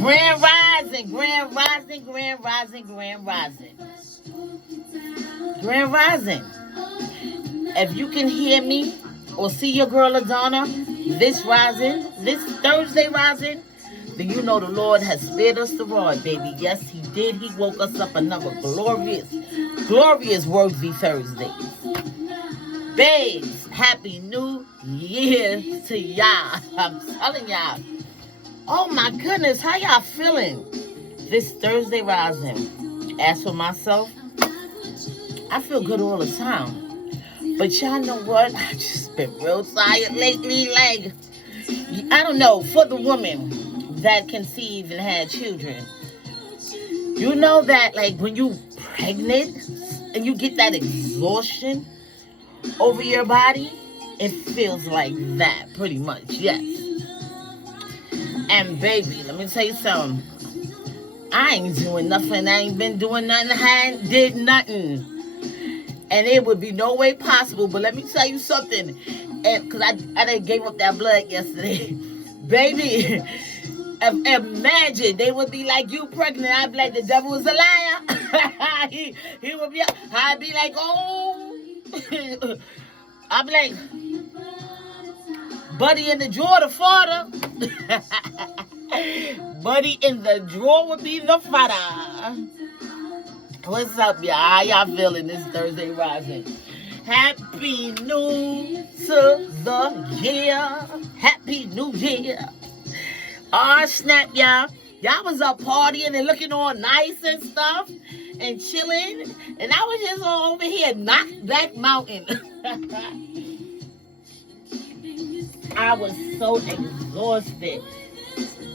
Grand rising, grand rising, grand rising, grand rising. Grand rising. If you can hear me or see your girl Adana this rising, this Thursday rising, then you know the Lord has spared us the rod, baby. Yes, He did. He woke us up another glorious, worthy Thursday. Babes, Happy New Year to y'all. I'm telling y'all. Oh my goodness, how y'all feeling this Thursday rising? As for myself, I feel good all the time. But y'all know what? I just been real tired lately. Like, I don't know, for the woman that conceive and had children, you know that like when you pregnant and you get that exhaustion over your body, it feels like that pretty much, yes. And baby, let me tell you something. I ain't doing nothing. I ain't been doing nothing. I ain't did nothing. And it would be no way possible. But let me tell you something. Because I done gave up that blood yesterday. Baby, imagine they would be like, you pregnant. I'd be like, the devil is a liar. he would be, I'd be like, oh. I'd be like, Buddy in the drawer, the father. Buddy in the drawer would be the father. What's up, y'all? How y'all feeling this Thursday rising? Happy New to the year. Happy New Year. Oh, snap, y'all. Y'all was up partying and looking all nice and stuff and chilling. And I was just all over here, knock Black Mountain. I was so exhausted.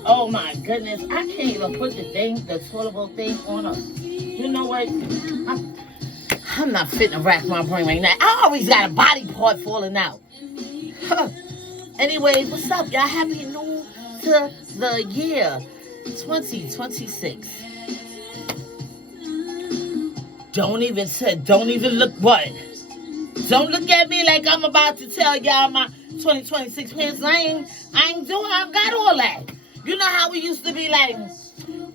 Oh my goodness. I can't even put the toilet thing on a... You know what? I'm not fitting to rack my brain right now. I always got a body part falling out. Anyway, what's up, y'all? Happy New to the year 2026. Don't even look what? Don't look at me like I'm about to tell y'all my 2026 plans. I ain't got all that. You know how we used to be like,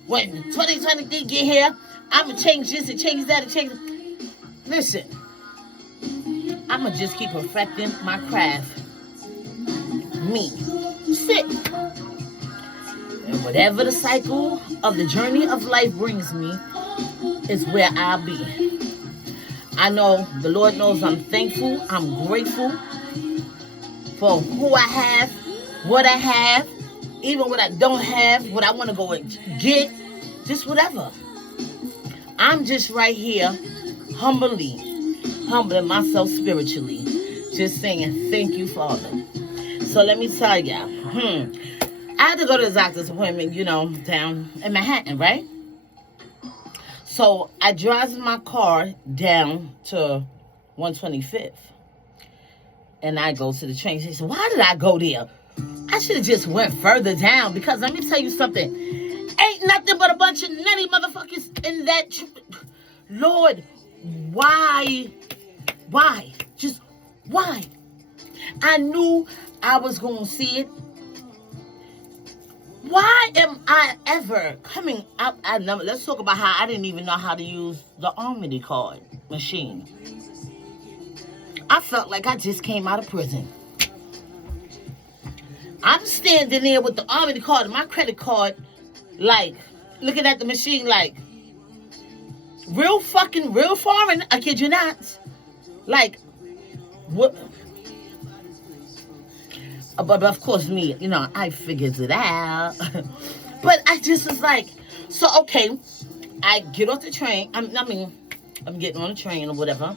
when 2023 get here, I'm going to change this and change that and change... Listen, I'm going to just keep perfecting my craft. Me. Sit. And whatever the cycle of the journey of life brings me is where I'll be. I know, the Lord knows I'm thankful. I'm grateful for who I have, what I have, even what I don't have, what I want to go and get, just whatever. I'm just right here, humbling myself spiritually, just saying, thank you, Father. So let me tell y'all, I had to go to the doctor's appointment, down in Manhattan, right? So I drive my car down to 125th, and I go to the train station. Why did I go there? I should have just went further down, because let me tell you something. Ain't nothing but a bunch of nutty motherfuckers in that. Lord, why? Why? Just why? I knew I was going to see it. Why am I ever coming out? Let's talk about how I didn't even know how to use the Harmony card machine. I felt like I just came out of prison. I'm standing there with the Harmony card and my credit card, like, looking at the machine like, real foreign, I kid you not. Like, what? But of course me, I figured it out. But I just was like, so okay, I get off the train. I'm getting on the train or whatever.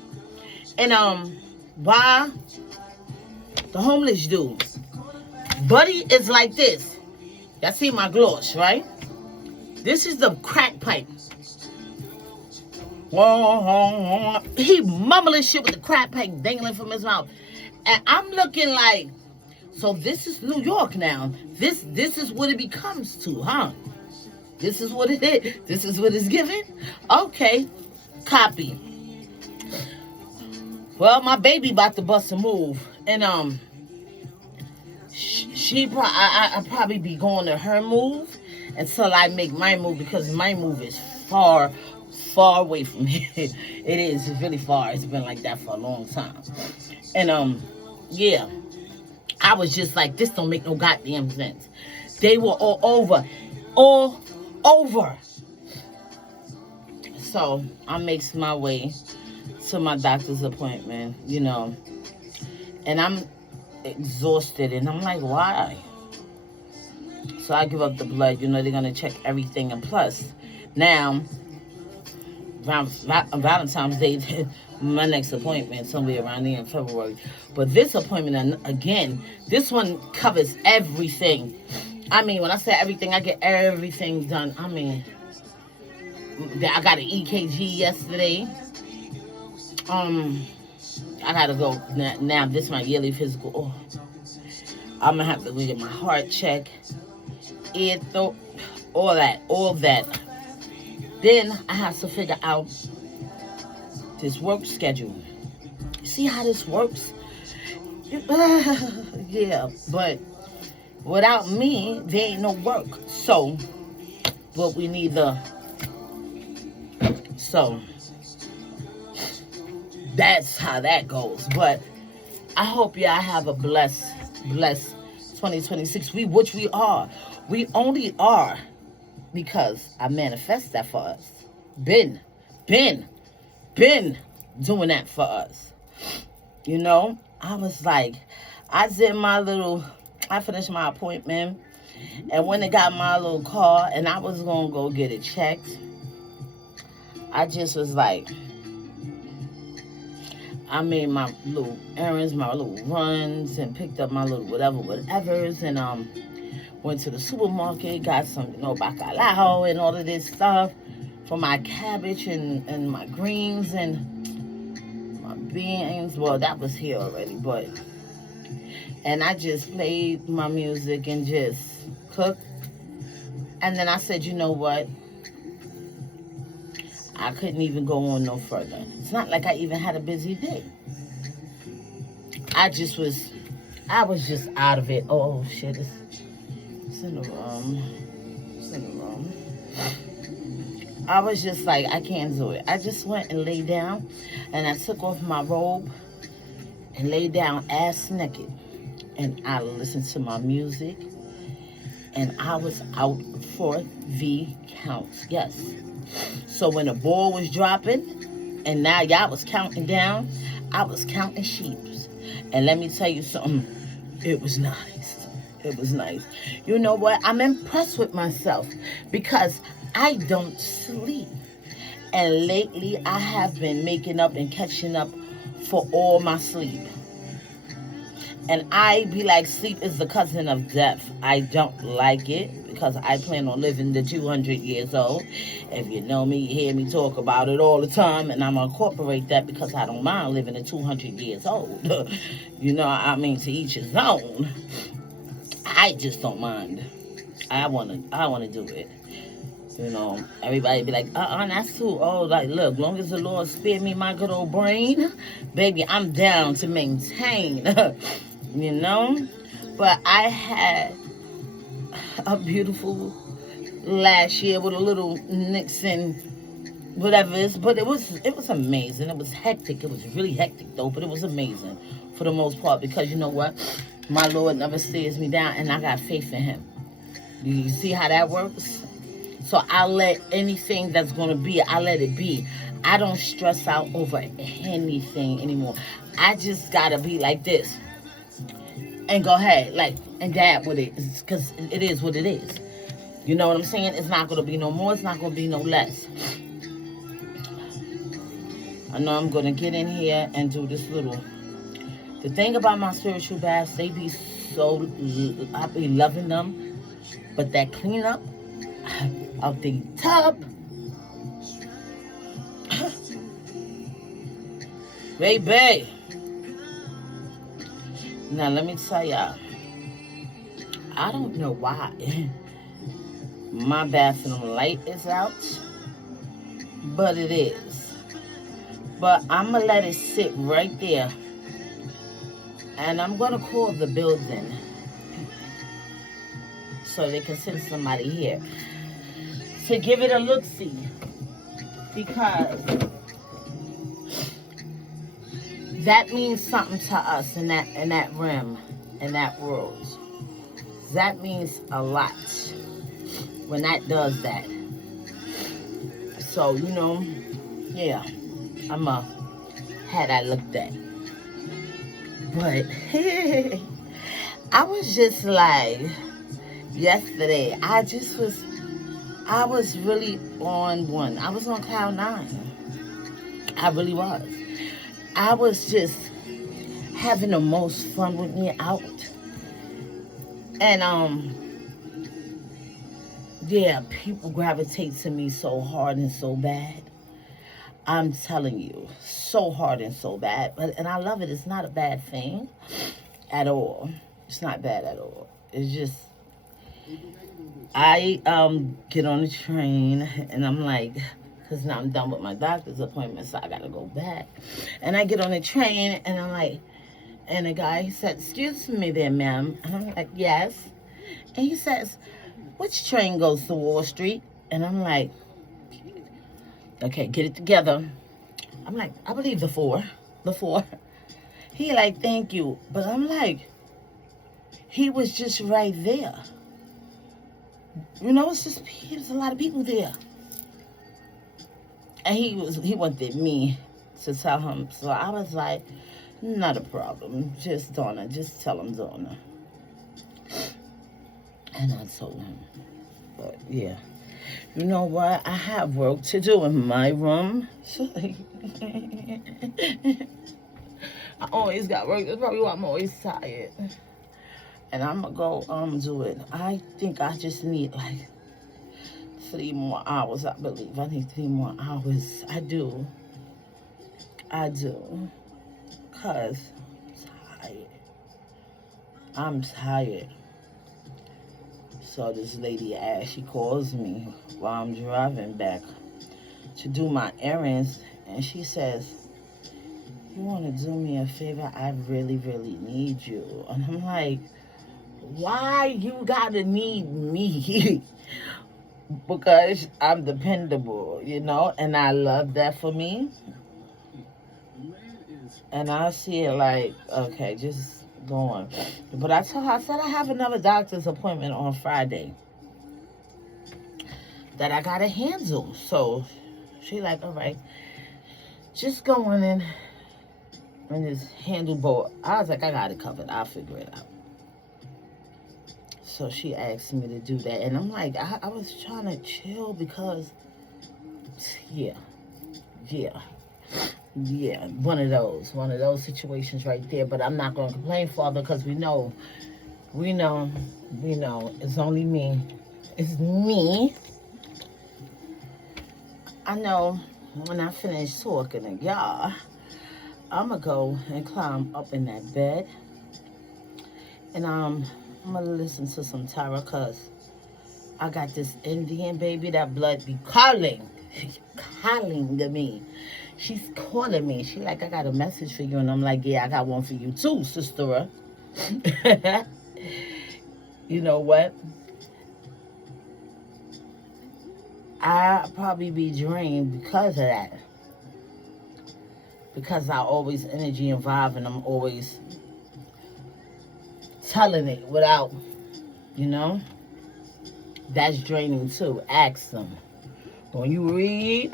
And why the homeless dude, Buddy is like this. Y'all see my gloss, right? This is the crack pipe. He mumbling shit with the crack pipe dangling from his mouth. And I'm looking like, so this is New York now. This is what it becomes to, huh? This is what it is. This is what it's given. Okay, copy. Well, my baby about to bust a move, and I probably be going to her move, until I make my move, because my move is far, far away from here. It is. It's really far. It's been like that for a long time. And yeah, I was just like, this don't make no goddamn sense. They were all over, all over. So I makes my way to my doctor's appointment, and I'm exhausted, and I'm like, why? So I give up the blood. They're gonna check everything, and plus, now Valentine's Day, my next appointment somewhere around there in February. But this appointment, again, this one covers everything. I mean, when I say everything, I get everything done. I mean, I got an EKG yesterday. I gotta go now. This is my yearly physical. Oh, I'm gonna have to go get my heart check, ear, throat, all that. Then I have to figure out this work schedule. See how this works? Yeah, but without me, there ain't no work. So, but we need so that's how that goes. But I hope y'all have a blessed 2026. Which we are. We only are because I manifest that for us. Been doing that for us. I was like, I finished my appointment, and when I got my little car, and I was gonna go get it checked, I just was like, I made my little errands, my little runs, and picked up my little whatevers, and went to the supermarket, got some, bacalao and all of this stuff for my cabbage and my greens and my beans. Well, that was here already, and I just played my music and just cooked. And then I said, you know what? I couldn't even go on no further. It's not like I even had a busy day. I was just out of it. Oh, shit. It's in the room. I was just like, I can't do it. I just went and laid down, and I took off my robe and laid down ass naked. And I listened to my music, and I was out for the count. Yes. So when the ball was dropping, and now y'all was counting down, I was counting sheep. And let me tell you something, it was nice. It was nice. You know what? I'm impressed with myself because I don't sleep. And lately, I have been making up and catching up for all my sleep. And I be like, sleep is the cousin of death. I don't like it because I plan on living to 200 years old. If you know me, you hear me talk about it all the time, and I'm going to incorporate that because I don't mind living to 200 years old. To each his own. I just don't mind. I want to do it. Everybody be like, that's too old. Like, look, long as the Lord spare me my good old brain, baby, I'm down to maintain. But I had a beautiful last year with a little nicks and whatever it is, but it was amazing. It was hectic. It was really hectic though, but it was amazing for the most part because you know what? My Lord never stares me down, and I got faith in Him. You see how that works? So I let anything that's going to be, I let it be. I don't stress out over anything anymore. I just got to be like this. And go ahead, and that with it, because it is what it is. You know what I'm saying? It's not going to be no more. It's not going to be no less. I know I'm going to get in here and do this little. The thing about my spiritual baths, they be so, I be loving them. But that cleanup of the tub, baby. Now, let me tell y'all, I don't know why my bathroom light is out, but it is. But I'm going to let it sit right there, and I'm going to call the building so they can send somebody here. to give it a look-see, because that means something to us in that realm, in that world. That means a lot when that does that. So, yeah, I'ma have that looked at. But I was just like, yesterday, I was really on one. I was on cloud nine. I really was. I was just having the most fun with me out. And, yeah, people gravitate to me so hard and so bad. I'm telling you, so hard and so bad. And I love it. It's not a bad thing at all. It's not bad at all. It's just, I get on the train and I'm like, because now I'm done with my doctor's appointment, so I got to go back. And I get on the train and I'm like, and the guy said, "Excuse me there, ma'am." And I'm like, "Yes." And he says, "Which train goes to Wall Street?" And I'm like, "Okay, get it together." I'm like, "I believe the 4. The 4. He like, "Thank you." But I'm like, he was just right there. There's a lot of people there. And he wanted me to tell him. So I was like, "Not a problem. Just Donna, just tell him, Donna." And I told him. But yeah. You know what? I have work to do in my room. I always got work. That's probably why I'm always tired. And I'm going to go do it. I think I just need like 3 more hours, I believe. I need 3 more hours. I do. Because I'm tired. So this lady she calls me while I'm driving back to do my errands. And she says, "You want to do me a favor? I really, really need you." And I'm like, "Why you gotta need me?" Because I'm dependable, and I love that for me. And I see it like, okay, just go on. But I told her, I said I have another doctor's appointment on Friday that I gotta handle. So she like, all right, just go on in and just handle both. I was like, I got it covered. I'll figure it out. So she asked me to do that. And I'm like, I was trying to chill because, yeah. One of those situations right there. But I'm not going to complain, Father, because we know, it's only me. It's me. I know when I finish talking to y'all, I'm going to go and climb up in that bed. And I'm going to listen to some tarot because I got this Indian baby. That blood be calling. She's calling to me. She's calling me. She like, "I got a message for you." And I'm like, "Yeah, I got one for you too, sister." You know what? I probably be drained because of that. Because I always energy involved and I'm always telling it without, that's draining too. Ask them. When you read,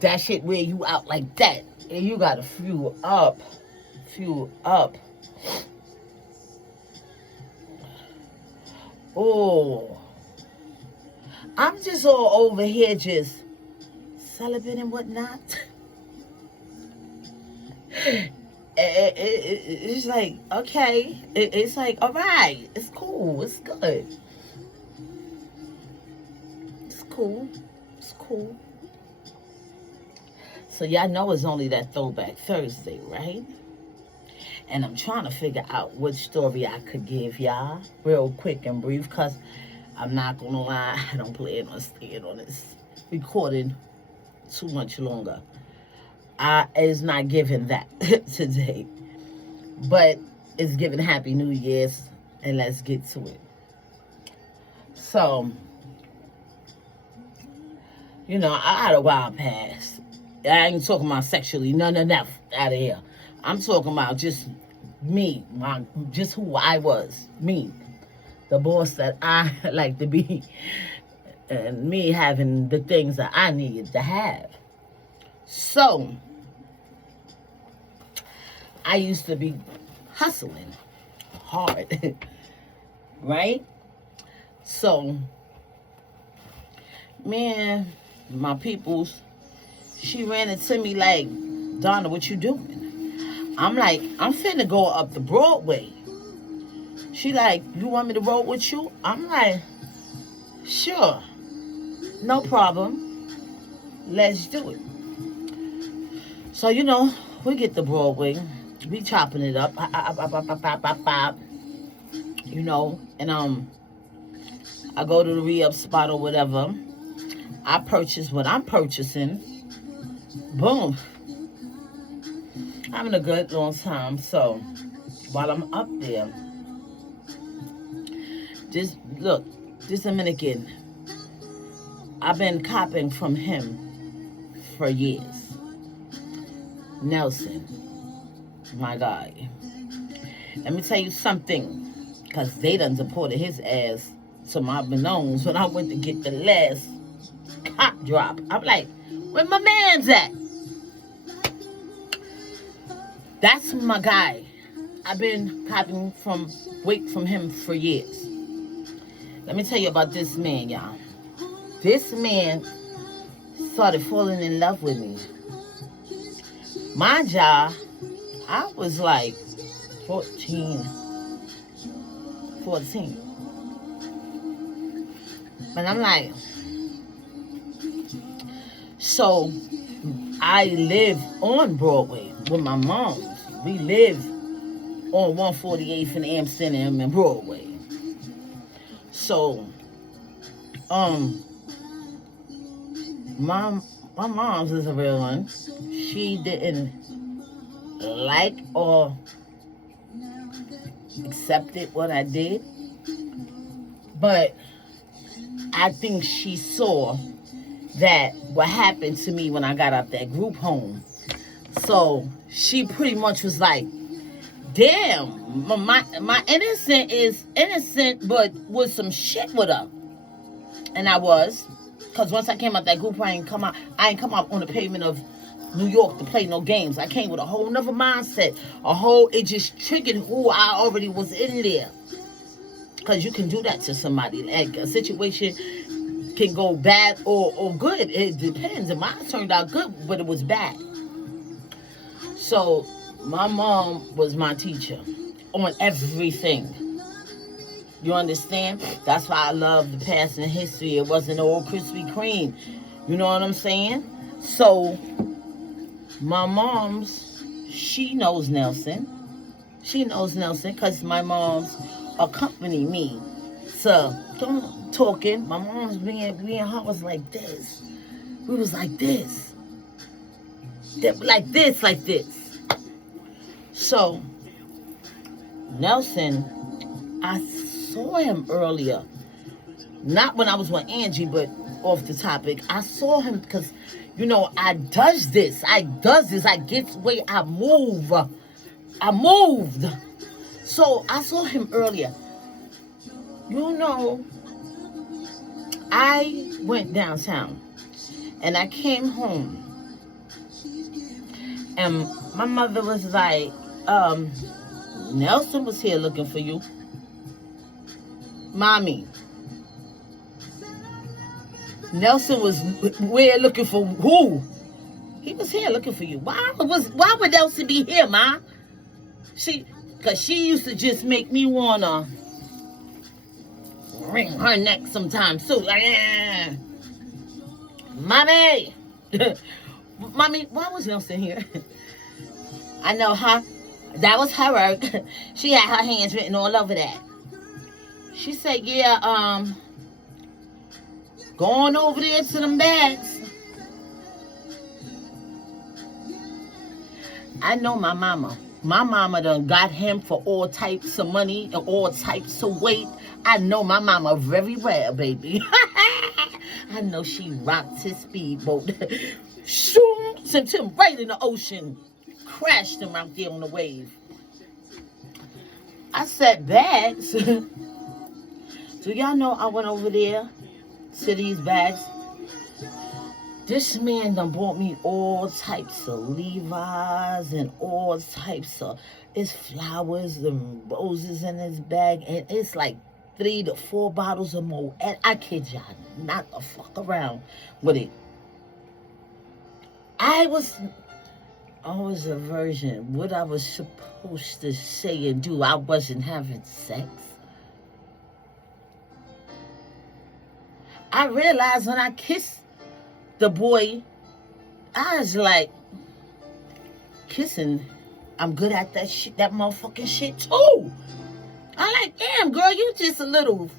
that shit wear you out like that. And you gotta fuel up. Oh, I'm just all over here just celibate and whatnot. It's like, okay. It's like, all right. It's cool. It's good. It's cool. So y'all know it's only that Throwback Thursday, right? And I'm trying to figure out which story I could give y'all real quick and brief, because I'm not going to lie, I don't plan on staying on this recording too much longer. It's not giving that today. But it's giving Happy New Year's, and let's get to it. So, I had a wild past. I ain't talking about sexually, none of that out of here. I'm talking about just me, just who I was, me, the boss that I like to be, and me having the things that I needed to have. So, I used to be hustling hard, right? So, man, my peoples, she ran into me like, Donna, what you doing? I'm like, I'm finna go up the Broadway. She like, you want me to roll with you? I'm like, sure, no problem. Let's do it. So, we get the Broadway. We chopping it up. And I go to the re-up spot or whatever. I purchase what I'm purchasing. Boom. Having a good long time. So, while I'm up there, this Dominican, I've been copping from him for years. Nelson, my guy. Let me tell you something, because they done supported his ass to my Benones when I went to get the last cop drop. I'm like, where my man's at? That's my guy. I've been copping from him for years. Let me tell you about this man, y'all. This man started falling in love with me. Mind y'all, I was like 14. And I'm like, so I live on Broadway with my mom. We live on 148th and Amsterdam and Broadway. So, my mom's is a real one. She didn't like or accepted what I did, but I think she saw that what happened to me when I got out that group home. So she pretty much was like, damn, my innocent is innocent, but with some shit with her. And I was. Because once I came out that group, I ain't come out on the pavement of New York to play no games. I came with a whole nother mindset. It just triggered who I already was in there. Because you can do that to somebody. Like, a situation can go bad or good. It depends. And mine turned out good, but it was bad. So, my mom was my teacher on everything. You understand? That's why I love the past and history. It wasn't all Krispy Kreme. You know what I'm saying? So, my mom's, she knows Nelson. She knows Nelson because my mom's accompanied me to talking. My mom's me and her was like this. We was like this. Like this. So, Nelson, I saw him earlier. Not when I was with Angie, but off the topic. I saw him because, I does this. I get away. I move. I moved. So I saw him earlier. I went downtown and I came home. And my mother was like, Nelson was here looking for you. Mommy, Nelson was where looking for who? He was here looking for you. Why would Nelson be here, Ma? Because she used to just make me want to wring her neck sometimes too. Like, Mommy! Mommy, why was Nelson here? I know, huh? That was her work. She had her hands written all over that. She said, yeah, going over there to them bags. I know my mama. My mama done got him for all types of money and all types of weight. I know my mama very well, baby. I know she rocked his speedboat. Shoom, sent him right in the ocean. Crashed him out there on the wave. I said, bags? Do y'all know I went over there to these bags? This man done bought me all types of Levi's and all types of, it's flowers and roses in his bag, and it's like 3 to 4 bottles of Moet. And I kid y'all, not the fuck around with it. I was a virgin. What I was supposed to say and do, I wasn't having sex. I realized when I kissed the boy, I was like, kissing, I'm good at that shit, that motherfucking shit too. I'm like, damn, girl, you just a little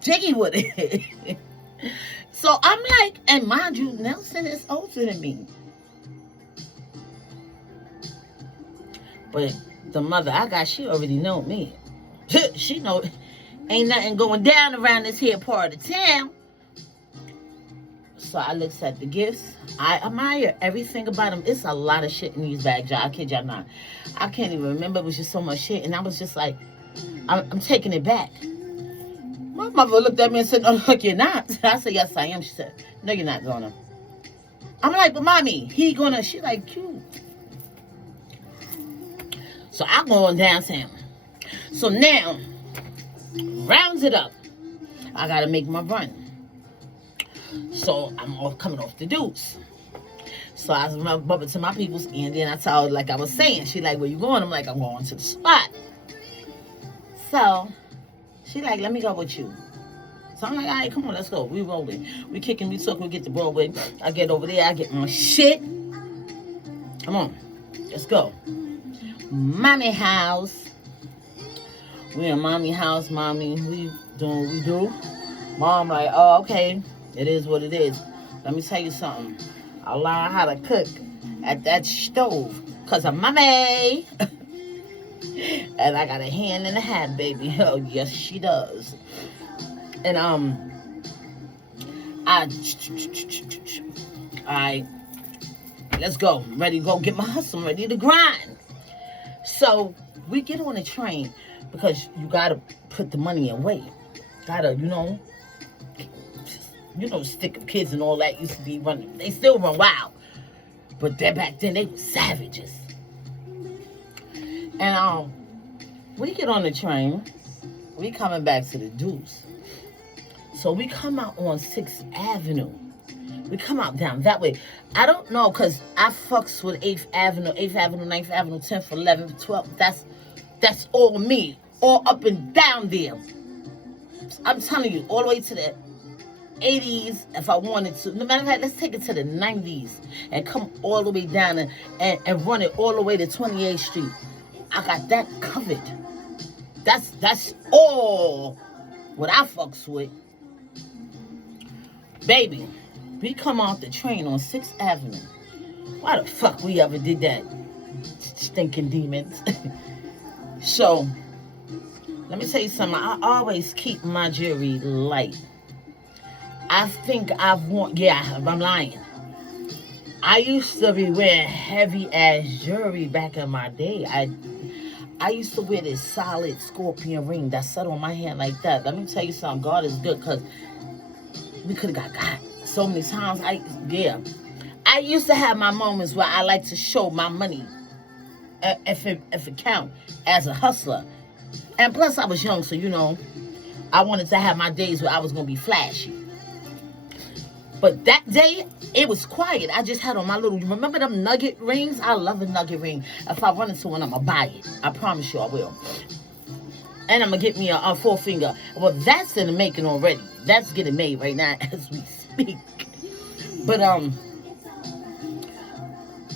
jiggy with it. So I'm like, and mind you, Nelson is older than me. But the mother I got, she already know me. She know ain't nothing going down around this here part of town. So I looked at the gifts. I admire everything about them. It's a lot of shit in these bags, y'all. I kid y'all not. I can't even remember. It was just so much shit. And I was just like, I'm taking it back. My mother looked at me and said, oh, look, you're not. I said, yes, I am. She said, no, you're not gonna. I'm like, but mommy, he gonna. She like, cute. So I'm going downtown. So now, rounds it up. I gotta make my run. So I'm coming off the Deuce. So I was bumping to my peoples, and then I told her, like I was saying, she like, where you going? I'm like, I'm going to the spot. So she like, let me go with you. So I'm like, all right, come on, let's go. We rolling. We kicking, we talking, we get to Broadway. I get over there, I get my shit. Come on, let's go. Mommy house. We in mommy house, mommy. We doing what we do. Mom like, oh, okay. It is what it is. Let me tell you something. I learned how to cook at that stove because of mommy. And I got a hand in the hat, baby. Oh, yes, she does. And, let's go. I'm ready to go get my hustle. I'm ready to grind. So we get on the train because you got to put the money away. Gotta, stick of kids and all that used to be running. They still run wild. But back then, they were savages. And we get on the train. We coming back to the Deuce. So we come out on 6th Avenue. We come out down that way. I don't know, because I fucks with 8th Avenue, 9th Avenue, 10th, 11th, 12th. That's all me. All up and down there. I'm telling you, all the way to the 80s, if I wanted to. No matter what, let's take it to the 90s and come all the way down and run it all the way to 28th Street. I got that covered. That's all what I fucks with. Baby, we come off the train on 6th Avenue. Why the fuck we ever did that? Stinking demons. So, let me tell you something. I always keep my jewelry light. I think I'm lying. I used to be wearing heavy ass jewelry back in my day. I used to wear this solid scorpion ring that sat on my hand like that. Let me tell you something. God is good, because we could have got so many times. I used to have my moments where I like to show my money, if it count, as a hustler. And plus I was young, so I wanted to have my days where I was going to be flashy. But that day, it was quiet. I just had on my little, you remember them nugget rings? I love a nugget ring. If I run into one, I'm going to buy it. I promise you I will. And I'm going to get me a 4-finger. Well, that's in the making already. That's getting made right now as we speak. But,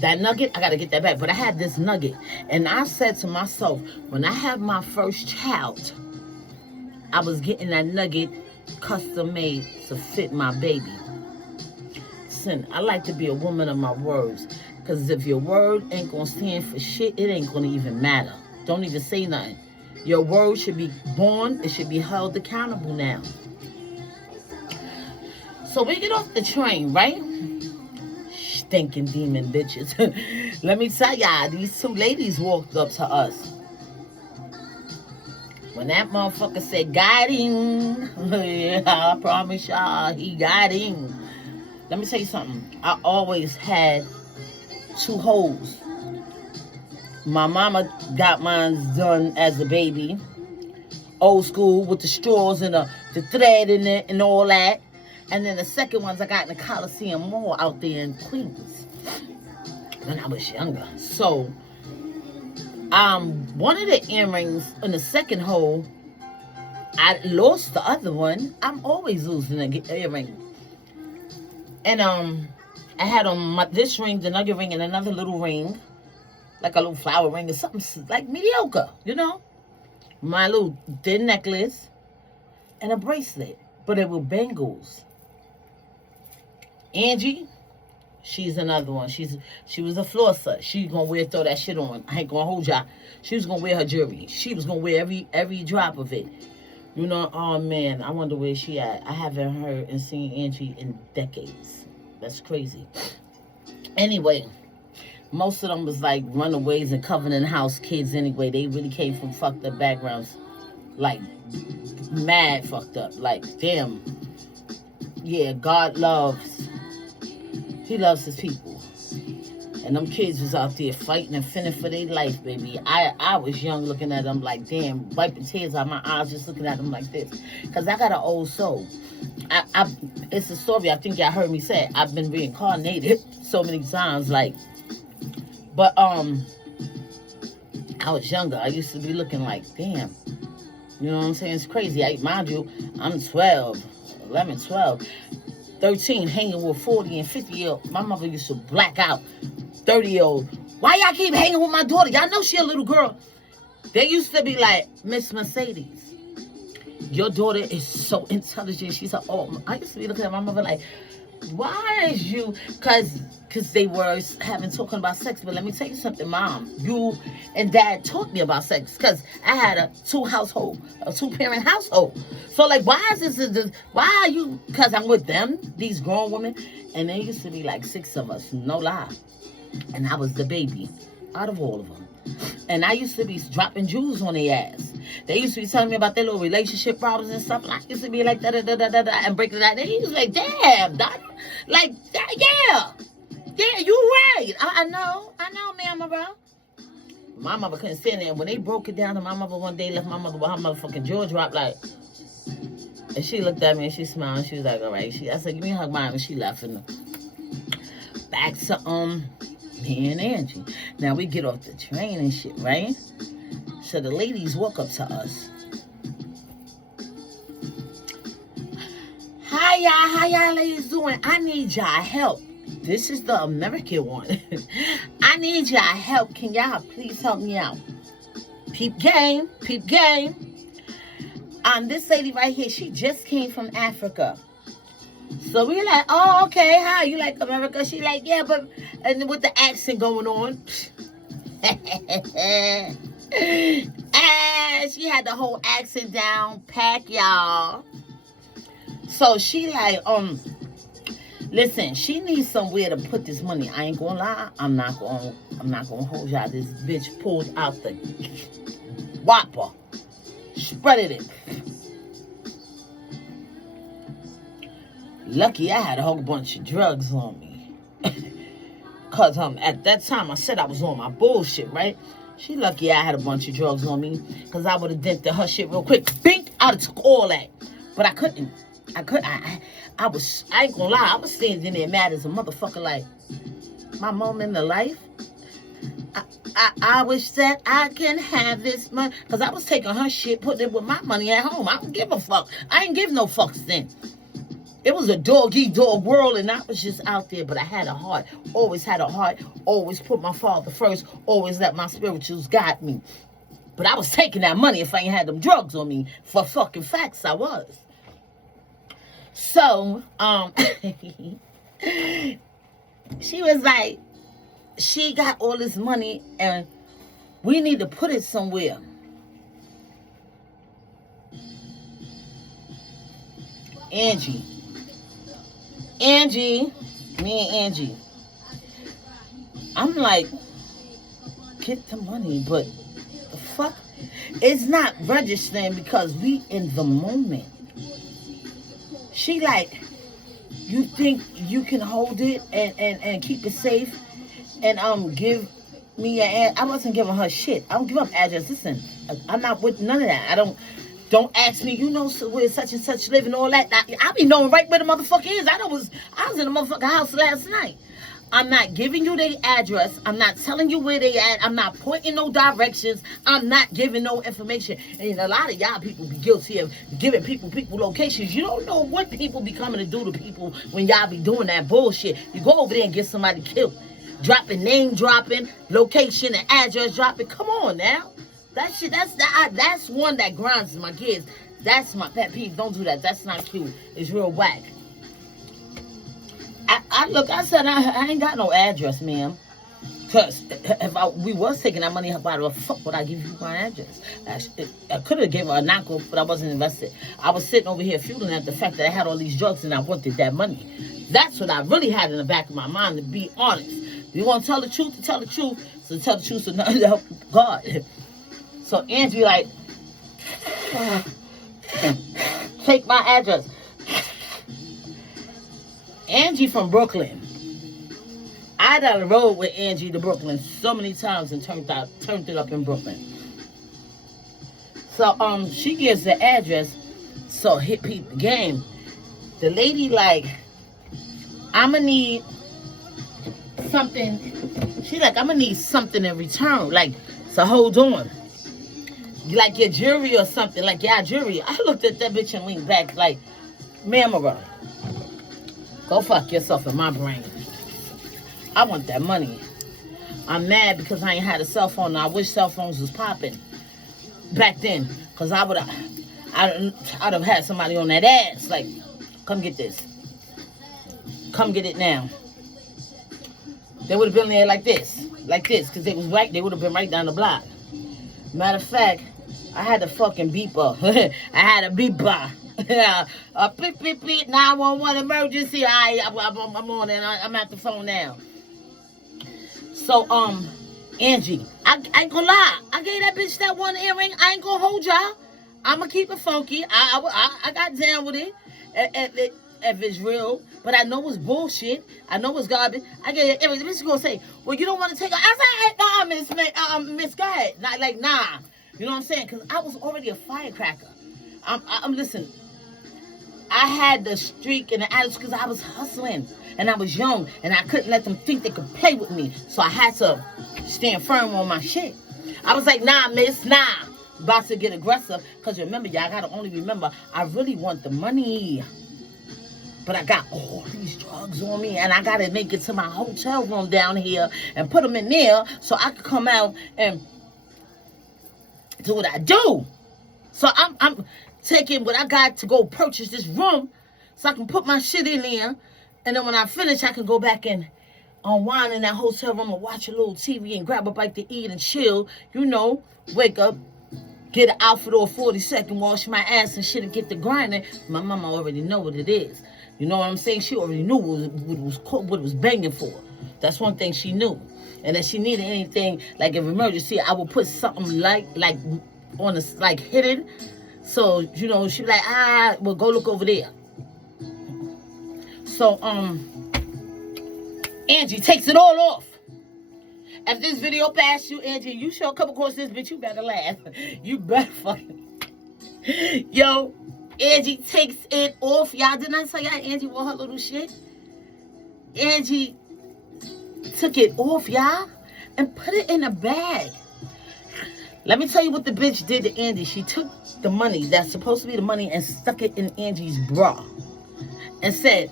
that nugget, I got to get that back. But I had this nugget. And I said to myself, when I have my first child, I was getting that nugget custom made to fit my baby. Listen, I like to be a woman of my words. Because if your word ain't going to stand for shit, it ain't going to even matter. Don't even say nothing. Your word should be born. It should be held accountable now. So we get off the train, right? Stinking demon bitches. Let me tell y'all, these two ladies walked up to us. When that motherfucker said, got him. Yeah, I promise y'all, he got him. Let me tell you something. I always had two holes. My mama got mine done as a baby. Old school with the straws and the thread in it and all that. And then the second ones I got in the Coliseum Mall out there in Queens when I was younger. So, one of the earrings in the second hole, I lost the other one. I'm always losing an earring. And I had on this ring, another ring, and another little ring, like a little flower ring or something like mediocre, you know. My little thin necklace and a bracelet, but it were bangles. Angie, she's another one. She was a flosser. She gonna throw that shit on. I ain't gonna hold y'all. She was gonna wear her jewelry. She was gonna wear every drop of it. You know, oh man, I wonder where she at. I haven't heard and seen Angie in decades. That's crazy. Anyway, most of them was like runaways and Covenant House kids anyway. They really came from fucked up backgrounds. Like, mad fucked up. Like, damn. Yeah, God loves. He loves his people. And them kids was out there fighting and fending for their life, baby. I was young looking at them like, damn, wiping tears out my eyes just looking at them like this. Because I got an old soul. It's a story I think y'all heard me say. I've been reincarnated so many times, like. But, I was younger. I used to be looking like, damn. You know what I'm saying? It's crazy. Mind you, I'm 12, 11, 12, 13, hanging with 40 and 50-year-old. My mother used to black out. 30-year-old. Why y'all keep hanging with my daughter? Y'all know she a little girl. They used to be like, Miss Mercedes, your daughter is so intelligent. She's like, oh, I used to be looking at my mother like, why is you, because they were talking about sex. But let me tell you something, Mom. You and Dad taught me about sex because I had a two-parent household. So, like, why is this, why are you, because I'm with them, these grown women, and there used to be like 6 of us, no lie. And I was the baby out of all of them. And I used to be dropping jewels on their ass. They used to be telling me about their little relationship problems and stuff. And I used to be like, da-da-da-da-da-da, and breaking it out. And he was like, damn, Donna. Like, yeah. Yeah, you right. I know, ma'am, bro. My mother couldn't stand there. And when they broke it down, and my mother one day left my mother with her motherfucking jaw dropped, like. And she looked at me and she smiled. And she was like, all right. I said, give me a hug, Mom. And she left. And back to, me and Angie. Now we get off the train and shit, right? So the ladies walk up to us. How y'all ladies doing? I need y'all help. This is the American one. I need y'all help. Can y'all please help me out? Peep game. This lady right here, she just came from Africa. So we like, oh, okay, hi, you like America? She like, yeah, but, and with the accent going on. And she had the whole accent down, pack, y'all. So she like, listen, she needs somewhere to put this money. I ain't gonna lie, I'm not gonna hold y'all. This bitch pulled out the whopper, spreaded it. Lucky I had a whole bunch of drugs on me. Because at that time, I said I was on my bullshit, right? She lucky I had a bunch of drugs on me. Because I would have dented her shit real quick. Bink! I'd have took all that. But I couldn't. I ain't gonna lie. I was standing there mad as a motherfucker like, my moment in the life? I wish that I can have this money. Because I was taking her shit, putting it with my money at home. I don't give a fuck. I ain't give no fucks then. It was a dog-eat-dog world, and I was just out there, but I had a heart. Always had a heart. Always put my father first. Always let my spirituals guide me. But I was taking that money if I ain't had them drugs on me. For fucking facts, I was. So, she was like, she got all this money, and we need to put it somewhere. Angie, Angie, me and Angie, I'm like, get the money, but the fuck? It's not registering because we in the moment. She like, you think you can hold it and keep it safe and give me I wasn't giving her shit. I don't give up address. Listen, I'm not with none of that. Don't ask me, you know where such and such live and all that. I be knowing right where the motherfucker is. I was in the motherfucking house last night. I'm not giving you their address. I'm not telling you where they at. I'm not pointing no directions. I'm not giving no information. And a lot of y'all people be guilty of giving people locations. You don't know what people be coming to do to people when y'all be doing that bullshit. You go over there and get somebody killed. Dropping, name dropping, location and address dropping. Come on now. That shit, that's one that grinds my kids. That's my pet peeve. Don't do that. That's not cute. It's real whack. I said I ain't got no address, ma'am. Because if we was taking that money up out of her, fuck would I give you my address? I could have gave her a knockoff, but I wasn't invested. I was sitting over here fueling at the fact that I had all these drugs and I wanted that money. That's what I really had in the back of my mind, to be honest. If you want to tell the truth, to tell the truth. So tell the truth, so nothing to help God. So Angie like, take my address. Angie from Brooklyn. I done rode with Angie to Brooklyn so many times and turned it up in Brooklyn. So she gives the address. So hit peep the game. The lady like, I'ma need something. She like, I'ma need something in return. Like, so hold on. Like your jewelry or something. Like, yeah, jewelry. I looked at that bitch and leaned back like, Mamma, go fuck yourself in my brain. I want that money. I'm mad because I ain't had a cell phone. And I wish cell phones was popping back then. Because I'd have had somebody on that ass. Like, come get this. Come get it now. They would have been there like this. Like this. Because they was right. They would have been right down the block. Matter of fact, I had a fucking beeper. I had a beeper. A beep, beep, beep, 911 emergency. I'm on it. I'm at the phone now. So, Angie, I ain't gonna lie. I gave that bitch that one earring. I ain't gonna hold y'all. I'm gonna keep it funky. I got down with it. If it's real. But I know it's bullshit. I know it's garbage. I gave it earrings. The bitch is gonna say, well, you don't want to take her. I said, Miss, go ahead. Not like, nah. You know what I'm saying? Because I was already a firecracker. Listen, I had the streak and the attitude because I was hustling and I was young and I couldn't let them think they could play with me. So I had to stand firm on my shit. I was like, nah, miss, nah. About to get aggressive because remember, y'all got to only remember, I really want the money. But I got all these drugs on me and I got to make it to my hotel room down here and put them in there so I could come out and do what I do. So I'm taking what I got to go purchase this room so I can put my shit in there. And then when I finish, I can go back and unwind in that hotel room and watch a little TV and grab a bite to eat and chill. You know, wake up, get an outfit or 40-second, wash my ass and shit and get the grinding. My mama already know what it is. You know what I'm saying? She already knew what it was banging for. That's one thing she knew. And if she needed anything, like an emergency, I would put something like on the, like hidden. So, you know, she'd be like, well, go look over there. So, Angie takes it all off. If this video passed you, Angie, you sure come across this bitch, you better laugh. You better fucking... Yo, Angie takes it off. Y'all, didn't I tell y'all Angie wore her little shit? Angie took it off, y'all, and put it in a bag. Let me tell you what the bitch did to Angie. She took the money that's supposed to be the money and stuck it in Angie's bra and said,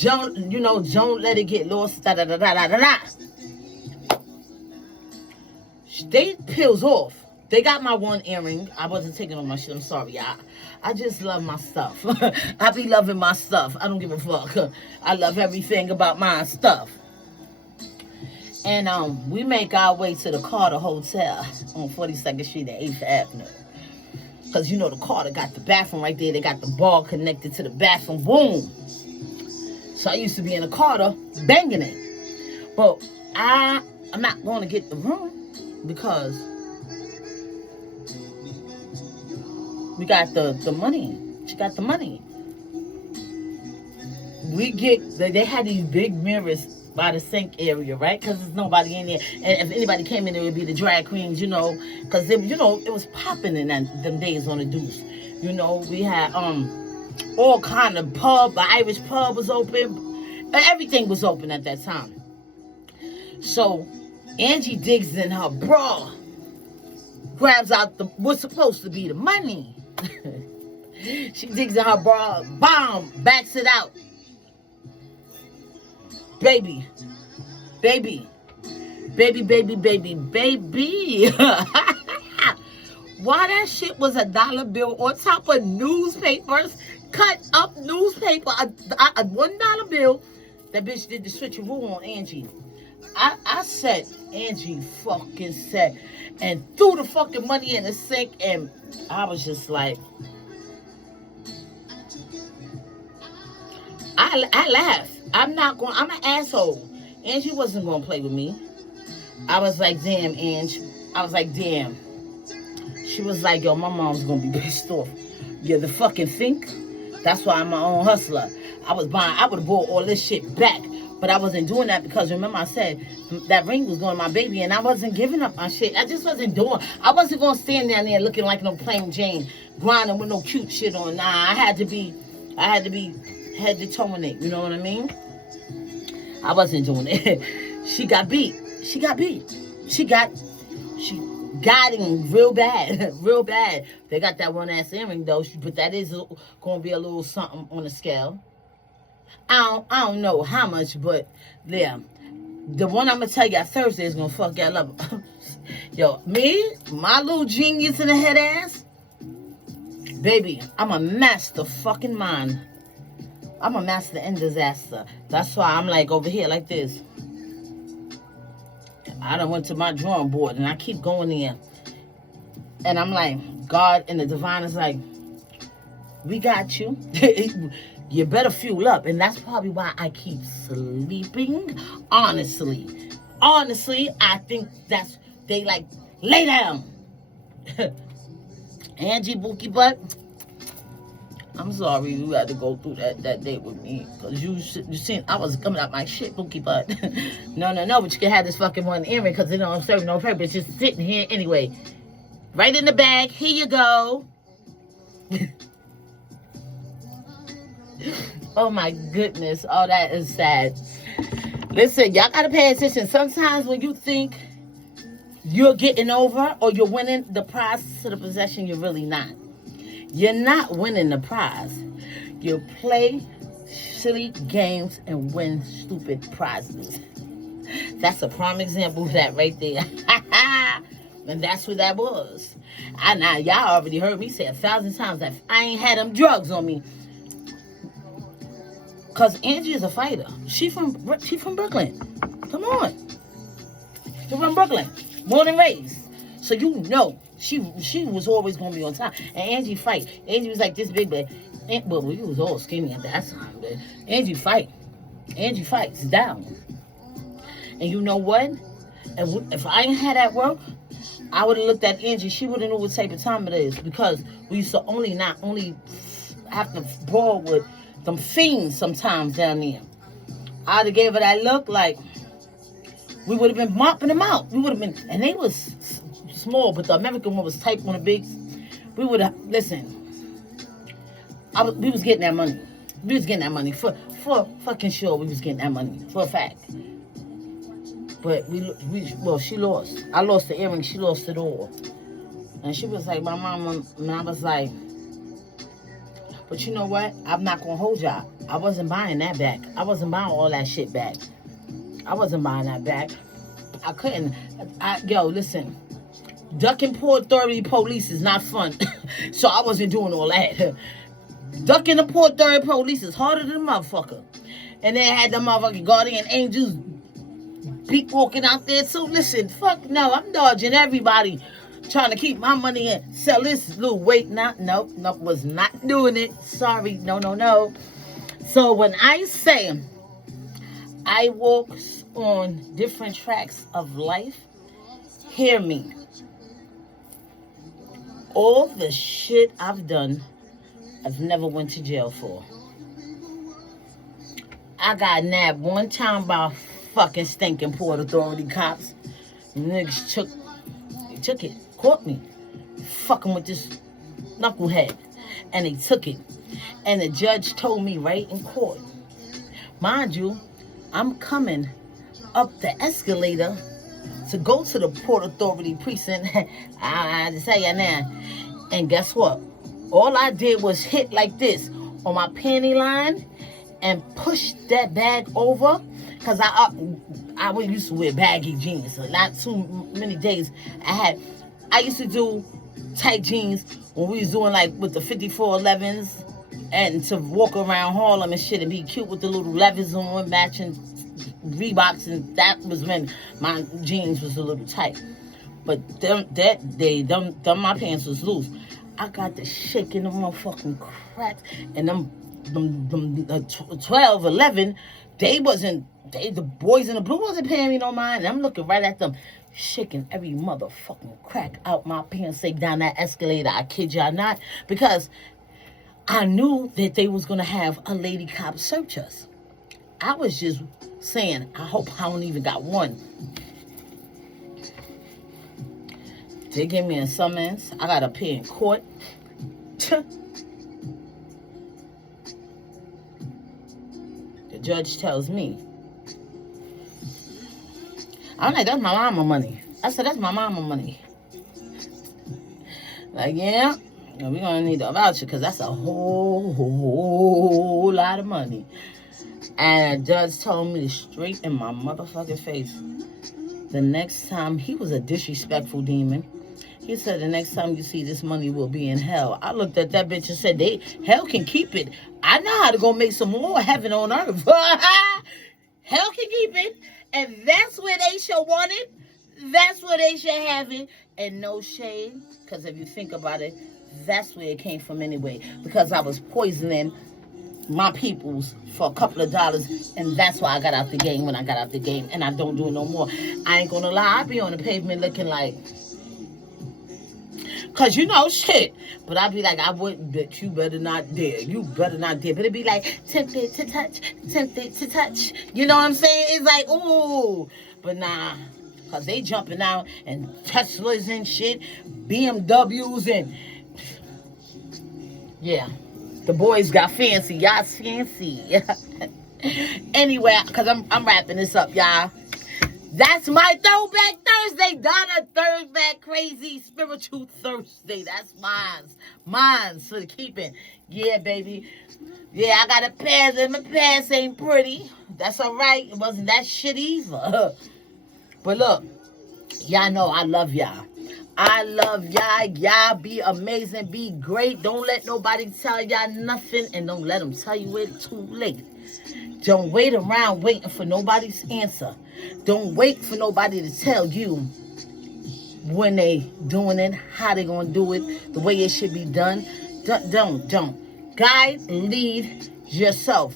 don't let it get lost, da-da-da-da-da-da. They peels off. They got my one earring. I wasn't taking on my shit. I'm sorry, y'all. I just love my stuff. I be loving my stuff. I don't give a fuck. I love everything about my stuff. And we make our way to the Carter Hotel on 42nd Street at 8th Avenue. Because, you know, the Carter got the bathroom right there. They got the bar connected to the bathroom. Boom. So I used to be in the Carter banging it. But I'm not going to get the room because we got the money. She got the money. They had these big mirrors by the sink area, right? Because there's nobody in there. And if anybody came in there, it would be the drag queens, because it was popping in them days on the Deuce. We had all kind of pub. The Irish pub was open. Everything was open at that time. So Angie digs in her bra, grabs out what's supposed to be the money. She digs in her bra, bomb, backs it out. Baby. Why that shit was $1 bill on top of newspapers, cut up newspaper, a $1 bill. That bitch did the switcheroo on Angie. I said, Angie fucking said, and threw the fucking money in the sink, and I was just like, I laughed. I'm an asshole. Angie wasn't going to play with me. I was like, damn, Angie. I was like, damn. She was like, yo, my mom's going to be pissed off. You the fucking think? That's why I'm my own hustler. I would have bought all this shit back. But I wasn't doing that because, remember I said, that ring was going to my baby, and I wasn't giving up my shit. I just wasn't doing. I wasn't going to stand down there looking like no plain Jane, grinding with no cute shit on. Nah, I had to be head determinate. You know what I mean? I wasn't doing it. She got beat. She got him real bad. Real bad. They got that one ass earring though, but that is going to be a little something on the scale. I don't know how much, but yeah. The one I'm going to tell you Thursday is going to fuck y'all up. Yo, me, my little genius in the head ass, baby, I'm a master fucking mind. I'm a master in disaster. That's why I'm like over here like this. I done went to my drawing board and I keep going there. And I'm like, God and the divine is like, we got you. You better fuel up. And that's probably why I keep sleeping. Honestly, I think they like, lay down. Angie Bookie Butt, I'm sorry you had to go through that date with me. Because you seen I was coming out my shit, Bookie Butt. No, but you can have this fucking one earring because it don't serve no purpose. It's just sitting here anyway. Right in the bag. Here you go. Oh my goodness. Oh, that is sad. Listen, y'all gotta pay attention. Sometimes when you think you're getting over or you're winning the prize to the possession, you're really not. You're not winning the prize. You play silly games and win stupid prizes. That's a prime example of that right there. And that's what that was. Now y'all already heard me say 1,000 times that I ain't had them drugs on me. Cause Angie is a fighter. She from Brooklyn. Come on. She from Brooklyn. Born and raised. So you know she was always gonna be on time. And Angie fight. Angie was like this big, but we was all skinny at that time. But Angie fight. Angie fights down. And you know what? If I ain't had that work, I would have looked at Angie. She would have knew what type of time it is because we used to only have to brawl with them fiends sometimes down there. I'd have gave her that look like we would have been mopping them out. We would have been, and they was small, but the American one was tight on the bigs. We would have, listen, we was getting that money. We was getting that money for fucking sure. We was getting that money for a fact. But she lost. I lost the earring. She lost it all. And she was like, my mama, and I was like, but you know what? I'm not going to hold y'all. I wasn't buying that back. I wasn't buying all that shit back. I wasn't buying that back. I couldn't. Listen. Ducking Port Authority police is not fun. So I wasn't doing all that. Ducking the Port Authority police is harder than a motherfucker. And they had the motherfucking guardian angels peek walking out there. So listen, fuck no. I'm dodging everybody. Trying to keep my money in. Sell this little weight. Nope, was not doing it. Sorry. No. So when I say I walk on different tracks of life, hear me. All the shit I've done, I've never went to jail for. I got nabbed one time by fucking stinking Port Authority cops. Niggas took it, caught me, fucking with this knucklehead, and they took it. And the judge told me right in court, mind you, I'm coming up the escalator to go to the Port Authority precinct. I just tell you now. And guess what? All I did was hit like this on my panty line and push that bag over, because I used to wear baggy jeans, so not too many days I used to do tight jeans when we was doing like with the 5411s, and to walk around Harlem and shit and be cute with the little levers on, matching Reeboks, and that was when my jeans was a little tight. But my pants was loose. I got the shaking the motherfucking cracks, and them 12, 11, the boys in the blue wasn't paying me no mind. And I'm looking right at them, shaking every motherfucking crack out my pants, say down that escalator. I kid y'all not, because I knew that they was gonna have a lady cop search us. I was just saying, I hope I don't even got one. They gave me a summons. I got to appear in court. The judge tells me, I'm like, that's my mama money. I said, that's my mama money. Like, yeah, we're going to need a voucher, because that's a whole lot of money. And the judge told me straight in my motherfucking face, the next time, he was a disrespectful demon. He said, the next time you see this money will be in hell. I looked at that bitch and said, hell can keep it. I know how to go make some more heaven on earth. Hell can keep it. And that's where they should want it. That's where they should have it. And no shade, because if you think about it, that's where it came from anyway. Because I was poisoning my peoples for a couple of dollars, and that's why I got out the game when I got out the game, and I don't do it no more. I ain't gonna lie, I be on the pavement looking like, cause you know shit, but I be like, I wouldn't, bet you better not dare, you better not dare, but it be like, tempted to touch, you know what I'm saying? It's like, ooh, but nah, cause they jumping out, and Teslas and shit, BMWs, and yeah. The boys got fancy. Y'all's fancy. Anyway, because I'm wrapping this up, y'all. That's my Throwback Thursday. Donna Throwback Crazy Spiritual Thursday. That's mine. Mine's for the keeping. Yeah, baby. Yeah, I got a pants, and my pants ain't pretty. That's all right. It wasn't that shit either. But look, y'all know I love y'all. I love y'all. Y'all be amazing. Be great. Don't let nobody tell y'all nothing. And don't let them tell you it too late. Don't wait around waiting for nobody's answer. Don't wait for nobody to tell you when they doing it, how they going to do it, the way it should be done. Don't. Guide, lead yourself.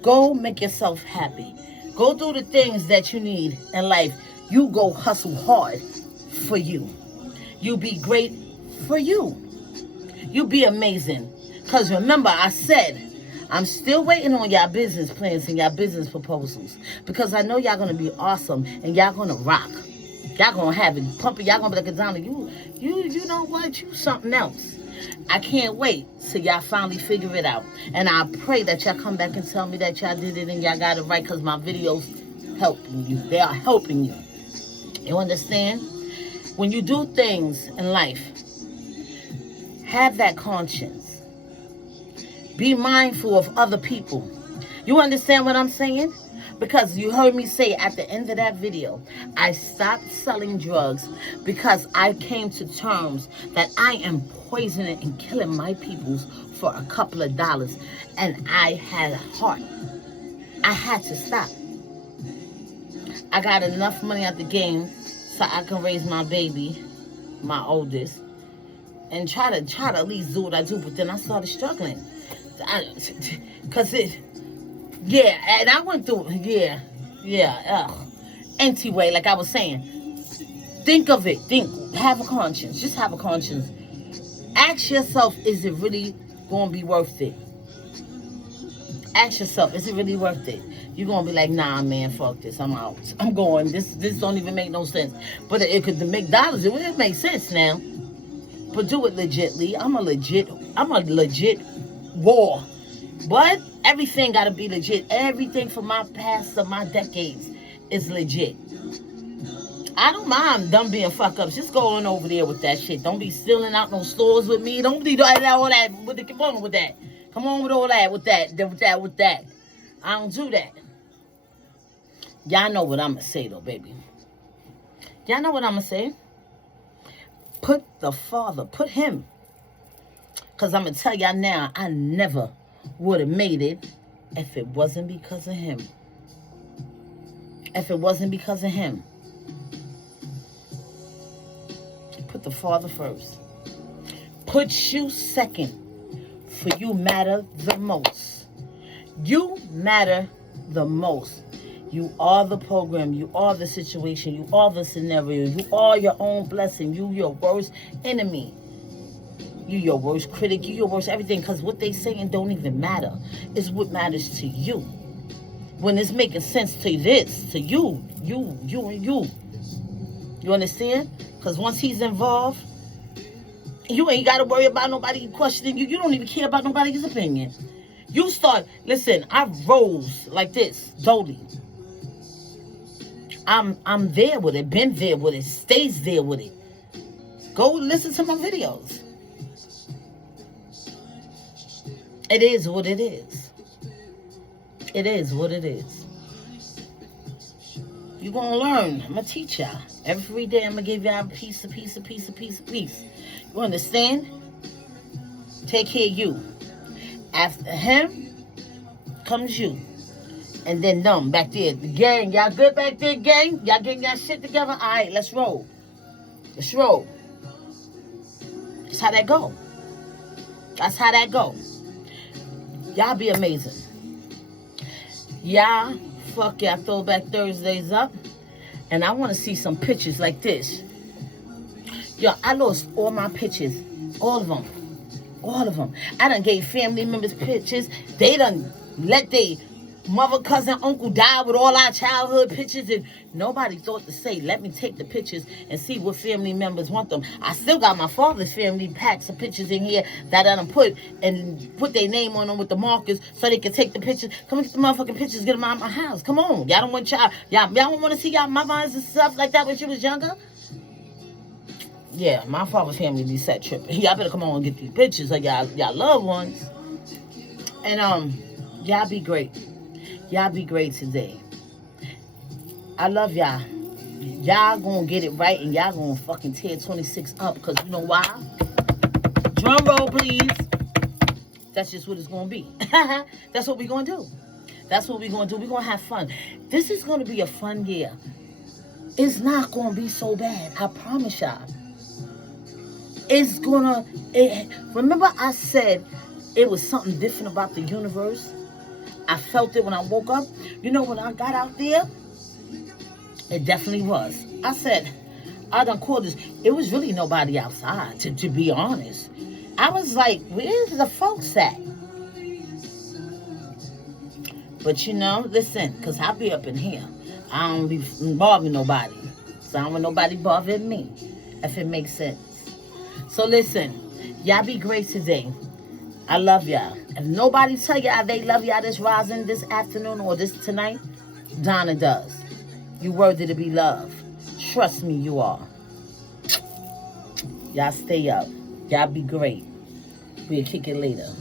Go make yourself happy. Go do the things that you need in life. You go hustle hard for you. You be great for you. You be amazing. Because remember, I said, I'm still waiting on y'all business plans and y'all business proposals. Because I know y'all going to be awesome and y'all going to rock. Y'all going to have it pumping. Y'all going to be like, Donna, you know what? You something else. I can't wait till y'all finally figure it out. And I pray that y'all come back and tell me that y'all did it and y'all got it right, because my videos helping you. They are helping you. You understand? When you do things in life, have that conscience. Be mindful of other people. You understand what I'm saying? Because you heard me say at the end of that video, I stopped selling drugs because I came to terms that I am poisoning and killing my peoples for a couple of dollars. And I had a heart. I had to stop. I got enough money out the game so I can raise my baby, my oldest, and try to at least do what I do. But then I started struggling. Because Yeah, and I went through, Anyway, like I was saying, think of it. Have a conscience. Just have a conscience. Ask yourself, is it really going to be worth it? Ask yourself, is it really worth it? You're going to be like, nah, man, fuck this. I'm out. I'm going. This don't even make no sense. But it could make dollars. It makes sense now. But do it legitly. I'm a legit war. But everything got to be legit. Everything from my past to my decades is legit. I don't mind them being fuck ups. Just go on over there with that shit. Don't be stealing out no stores with me. Don't be doing all that. Come on with that. Come on with all that. With that. I don't do that. Y'all know what I'm going to say, though, baby. Y'all know what I'm going to say? Put the Father. Put Him. Because I'm going to tell y'all now, I never would have made it if it wasn't because of Him. If it wasn't because of Him. Put the Father first. Put you second. For you matter the most. You matter the most. You are the program. You are the situation. You are the scenario. You are your own blessing. You your worst enemy. You your worst critic. You your worst everything. Because what they saying don't even matter. It's what matters to you. When it's making sense to this, to you. You understand? Because once He's involved, you ain't got to worry about nobody questioning you. You don't even care about nobody's opinion. You start, listen, I rose like this, Dodie. I'm there with it, been there with it, stays there with it. Go listen to my videos. It is what it is. It is what it is. You're going to learn. I'm going to teach y'all. Every day I'm going to give y'all a piece. You understand? Take care of you. After Him comes you. And then them back there. The gang. Y'all good back there, gang? Y'all getting y'all shit together? All right, let's roll. Let's roll. That's how that go. That's how that go. Y'all be amazing. Y'all fuck y'all Throwback Thursdays up. And I want to see some pictures like this. Yo, I lost all my pictures. All of them. All of them. I done gave family members pictures. They done let they mother, cousin, uncle die with all our childhood pictures. And nobody thought to say, let me take the pictures and see what family members want them. I still got my father's family packs of pictures in here that I done put their name on them with the markers so they can take the pictures. Come get the motherfucking pictures, get them out of my house. Come on. Y'all don't want y'all don't want to see y'all mamas and stuff like that when she was younger? Yeah, my father's family be set tripping. Y'all better come on and get these pictures of y'all loved ones. And y'all be great. Y'all be great today. I love y'all. Y'all gonna get it right and y'all gonna fucking tear 26 up. Because you know why? Drum roll, please. That's just what it's gonna be. That's what we're gonna do. That's what we're gonna do. We're gonna have fun. This is gonna be a fun year. It's not gonna be so bad. I promise y'all. It's gonna... remember I said it was something different about the universe? I felt it when I woke up. You know, when I got out there, it definitely was. I said, I done called this. It was really nobody outside, to be honest. I was like, where's the folks at? But you know, listen, because I be up in here. I don't be bothering nobody. So I don't want nobody bothering me, if it makes sense. So listen, y'all be great today. I love y'all. If nobody tell y'all they love y'all this rising, this afternoon, or this tonight, Donna does. You worthy to be loved. Trust me, you are. Y'all stay up. Y'all be great. We'll kick it later.